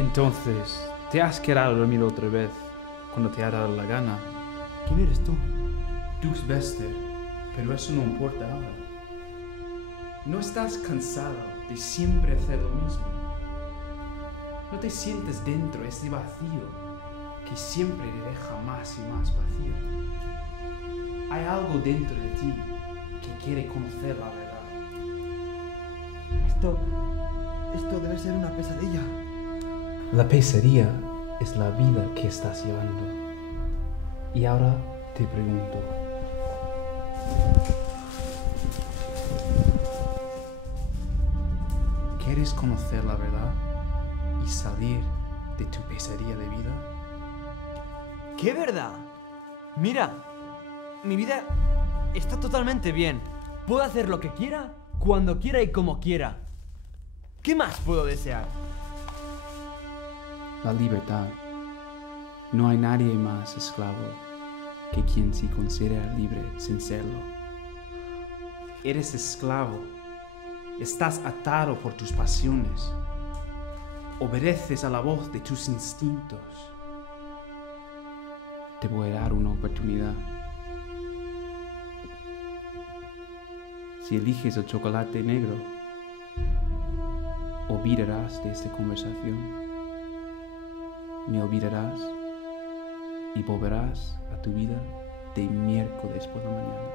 Entonces, te has quedado dormido otra vez cuando te ha dado la gana. ¿Quién eres tú? Dux Bester, pero eso no importa ahora. ¿No estás cansado de siempre hacer lo mismo? ¿No te sientes dentro ese vacío que siempre te deja más y más vacío? Hay algo dentro de ti que quiere conocer la verdad. Esto debe ser una pesadilla. La pesadilla es la vida que estás llevando. Y ahora te pregunto, ¿quieres conocer la verdad y salir de tu pesadilla de vida? ¿Qué verdad? Mira, mi vida está totalmente bien. Puedo hacer lo que quiera, cuando quiera y como quiera. ¿Qué más puedo desear? La libertad. No hay nadie más esclavo que quien se considera libre sin serlo. Eres esclavo. Estás atado por tus pasiones. Obedeces a la voz de tus instintos. Te voy a dar una oportunidad. Si eliges el chocolate negro, olvidarás de esta conversación. Me olvidarás y volverás a tu vida de miércoles por la mañana.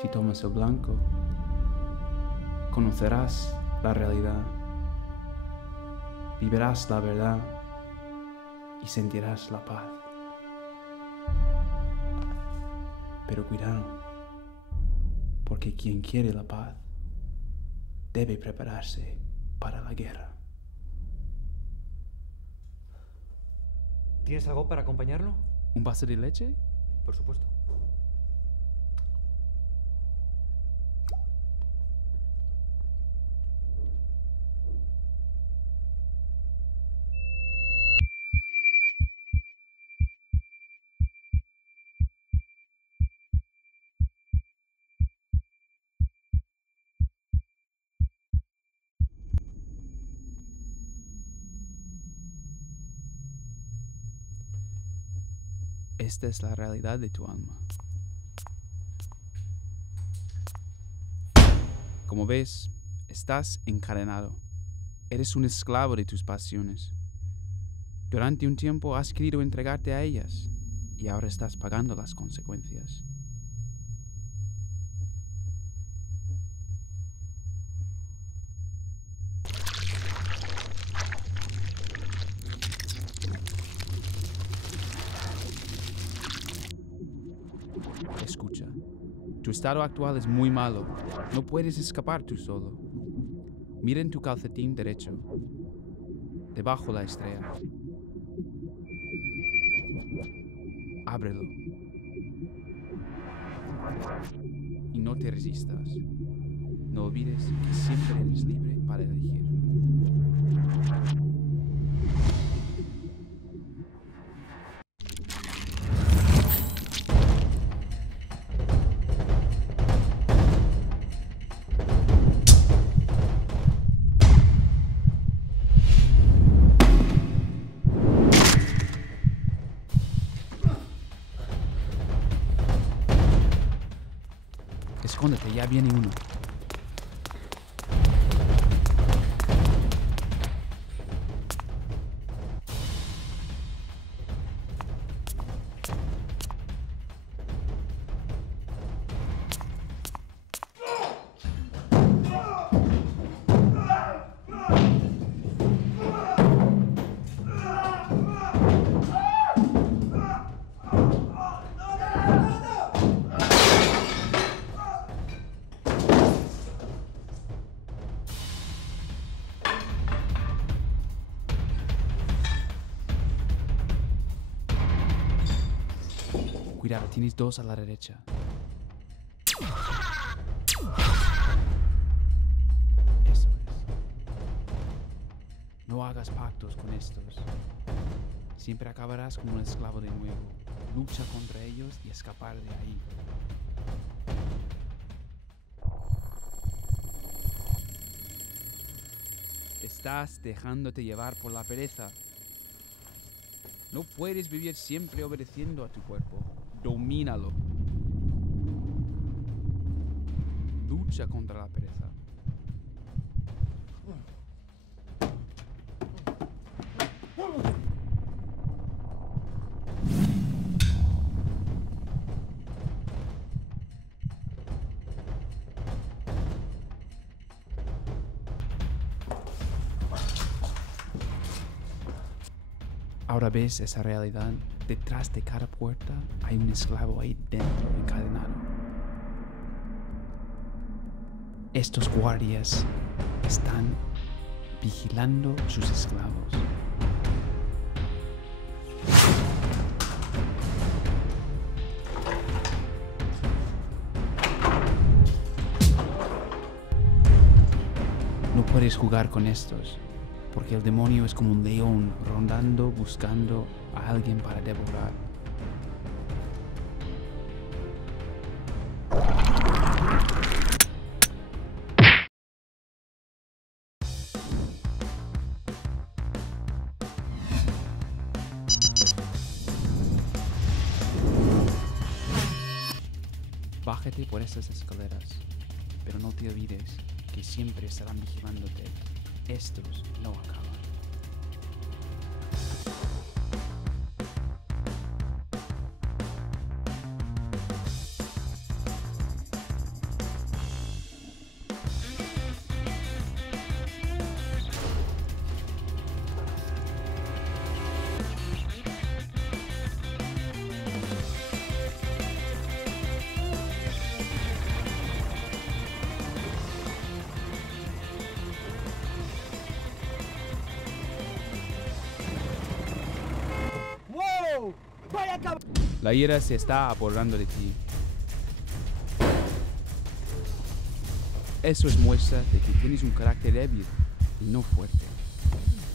Si tomas el blanco, conocerás la realidad, vivirás la verdad y sentirás la paz. Pero cuidado, porque quien quiere la paz debe prepararse para la guerra. ¿Tienes algo para acompañarlo? ¿Un vaso de leche? Por supuesto. Esta es la realidad de tu alma. Como ves, estás encadenado. Eres un esclavo de tus pasiones. Durante un tiempo has querido entregarte a ellas y ahora estás pagando las consecuencias. Escucha, tu estado actual es muy malo. No puedes escapar tú solo. Mira en tu calcetín derecho, debajo la estrella. Ábrelo. Y no te resistas. No olvides que siempre eres libre para elegir. Escóndete, ya viene uno. Cuidado, tienes dos a la derecha. Eso es. No hagas pactos con estos. Siempre acabarás como un esclavo de nuevo. Lucha contra ellos y escapar de ahí. Estás dejándote llevar por la pereza. No puedes vivir siempre obedeciendo a tu cuerpo. Domínalo. Lucha contra la pereza. Ahora ves esa realidad. Detrás de cada puerta hay un esclavo ahí dentro, encadenado. Estos guardias están vigilando sus esclavos. No puedes jugar con estos, porque el demonio es como un león rondando, buscando a alguien para devorar. Bájate por estas escaleras, pero no te olvides que siempre estarán vigilándote. Estos no acaban. ¡Vaya La ira se está apoderando de ti. Eso es muestra de que tienes un carácter débil y no fuerte,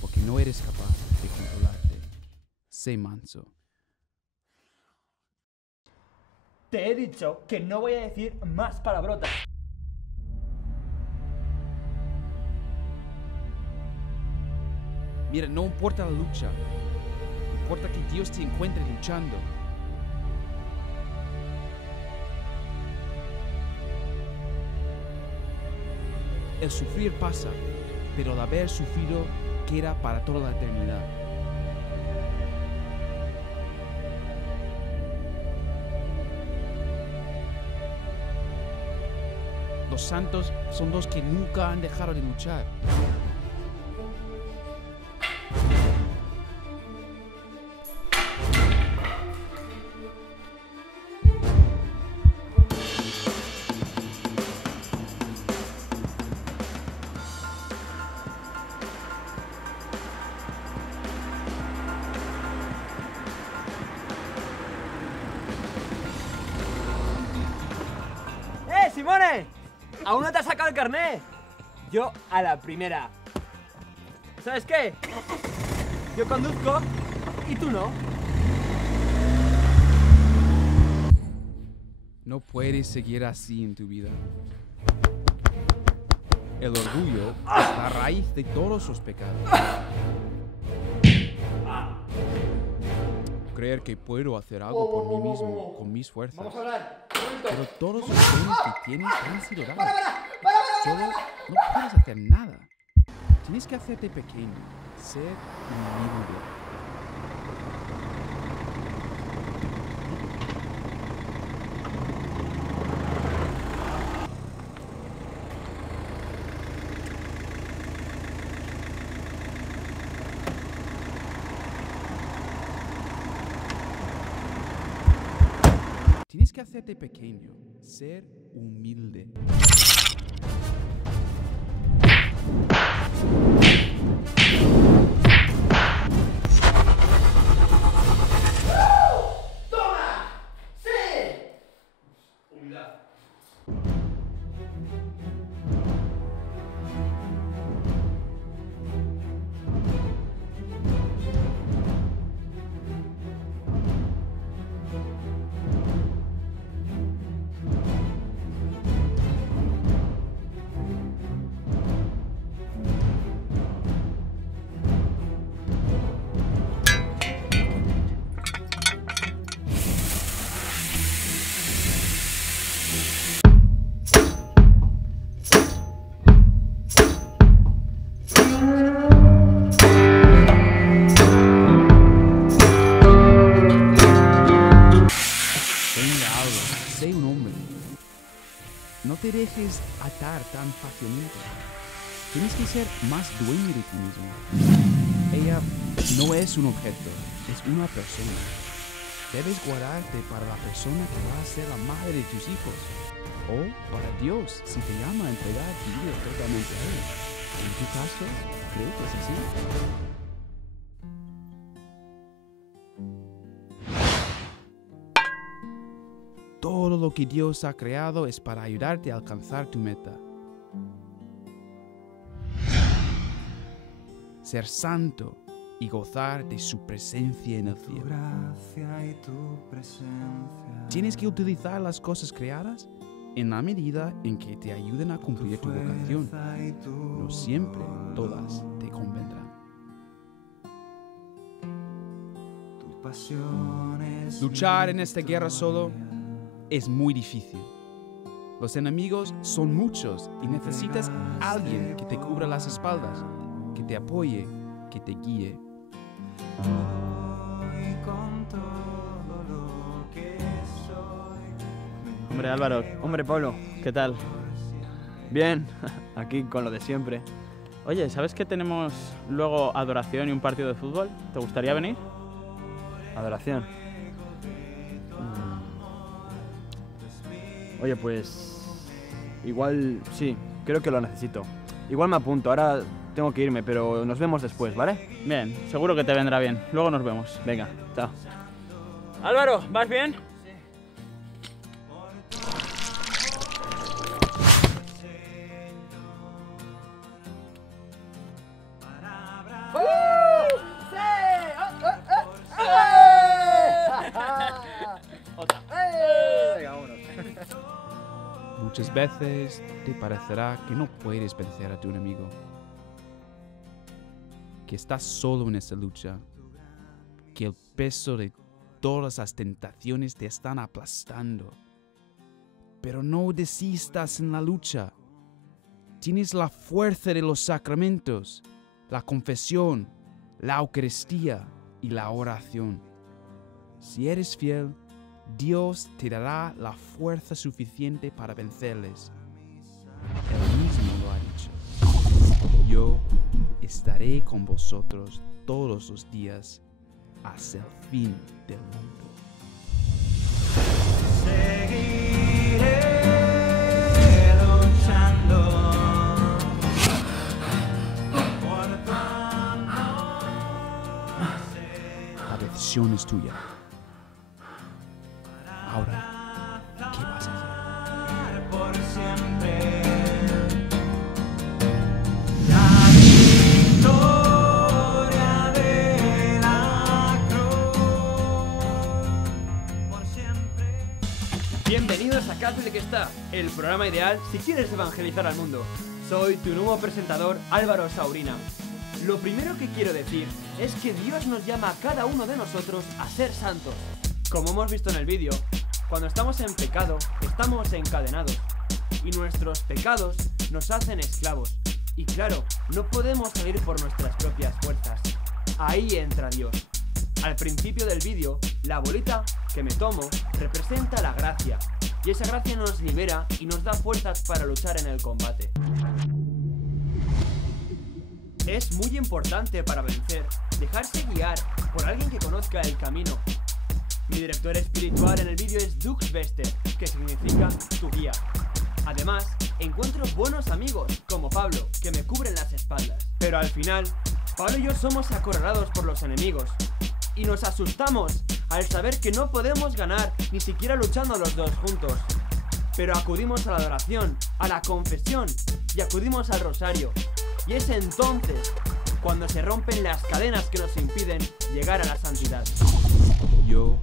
porque no eres capaz de controlarte. Sé manso. Te he dicho que no voy a decir más palabrotas. Mira, no importa la lucha. Importa que Dios te encuentre luchando. El sufrir pasa, pero el haber sufrido queda para toda la eternidad. Los santos son los que nunca han dejado de luchar. ¡Simone! ¡Aún no te has sacado el carné! Yo a la primera. ¿Sabes qué? Yo conduzco y tú no. No puedes seguir así en tu vida. El orgullo es la raíz de todos los pecados. Creer que puedo hacer algo por mí mismo, con mis fuerzas. Vamos a hablar. Pero todos los dones que tienes han sido dados. Solo no puedes hacer nada. Tienes que hacerte pequeño, ser humilde. Tienes que hacerte pequeño, ser humilde. ¡Toma! ¡Sí! Humildad. dejes atar tan fácilmente. Tienes que ser más dueño de ti mismo. Ella no es un objeto, es una persona. Debes guardarte para la persona que va a ser la madre de tus hijos. O para Dios, si te llama a entregar tu vida totalmente a Él. En tu caso, creo que es así. Todo lo que Dios ha creado es para ayudarte a alcanzar tu meta. Ser santo y gozar de su presencia en el cielo. Tienes que utilizar las cosas creadas en la medida en que te ayuden a cumplir tu vocación. No siempre todas te convendrán. Luchar en esta guerra solo es muy difícil. Los enemigos son muchos y necesitas a alguien que te cubra las espaldas, que te apoye, que te guíe. Hombre Álvaro, hombre Pablo, ¿qué tal? Bien, aquí con lo de siempre. Oye, ¿sabes que tenemos luego adoración y un partido de fútbol? ¿Te gustaría venir? Adoración. Oye, pues... igual sí, creo que lo necesito. Igual me apunto, ahora tengo que irme, pero nos vemos después, ¿vale? Bien, seguro que te vendrá bien. Luego nos vemos. Venga, chao. Álvaro, ¿vas bien? Muchas veces te parecerá que no puedes vencer a tu enemigo, que estás solo en esa lucha, que el peso de todas las tentaciones te están aplastando. Pero no desistas en la lucha. Tienes la fuerza de los sacramentos, la confesión, la Eucaristía y la oración. Si eres fiel, Dios te dará la fuerza suficiente para vencerles. Él mismo lo ha dicho. Yo estaré con vosotros todos los días hasta el fin del mundo. Seguiré luchando por tu amor. La decisión es tuya. Ahora, ¿qué vas a hacer? Por siempre. La victoria de la cruz. Por siempre. Bienvenidos a Cárcel que está, el programa ideal si quieres evangelizar al mundo. Soy tu nuevo presentador, Álvaro Saurina. Lo primero que quiero decir es que Dios nos llama a cada uno de nosotros a ser santos. Como hemos visto en el vídeo, cuando estamos en pecado, estamos encadenados. Y nuestros pecados nos hacen esclavos. Y claro, no podemos salir por nuestras propias fuerzas. Ahí entra Dios. Al principio del vídeo, la bolita que me tomo representa la gracia. Y esa gracia nos libera y nos da fuerzas para luchar en el combate. Es muy importante para vencer dejarse guiar por alguien que conozca el camino. Mi director espiritual en el vídeo es Dux Bester, que significa tu guía. Además, encuentro buenos amigos, como Pablo, que me cubren las espaldas. Pero al final, Pablo y yo somos acorralados por los enemigos. Y nos asustamos al saber que no podemos ganar, ni siquiera luchando los dos juntos. Pero acudimos a la adoración, a la confesión y acudimos al rosario. Y es entonces cuando se rompen las cadenas que nos impiden llegar a la santidad. Yo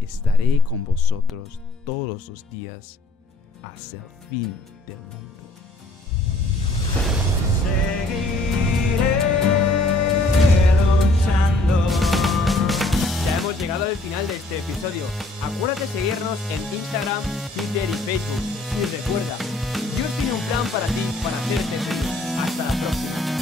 estaré con vosotros todos los días hasta el fin del mundo. Seguiré luchando. Ya hemos llegado al final de este episodio. Acuérdate de seguirnos en Instagram, Twitter y Facebook. Y recuerda, Dios tiene un plan para ti para hacerte feliz. Hasta la próxima.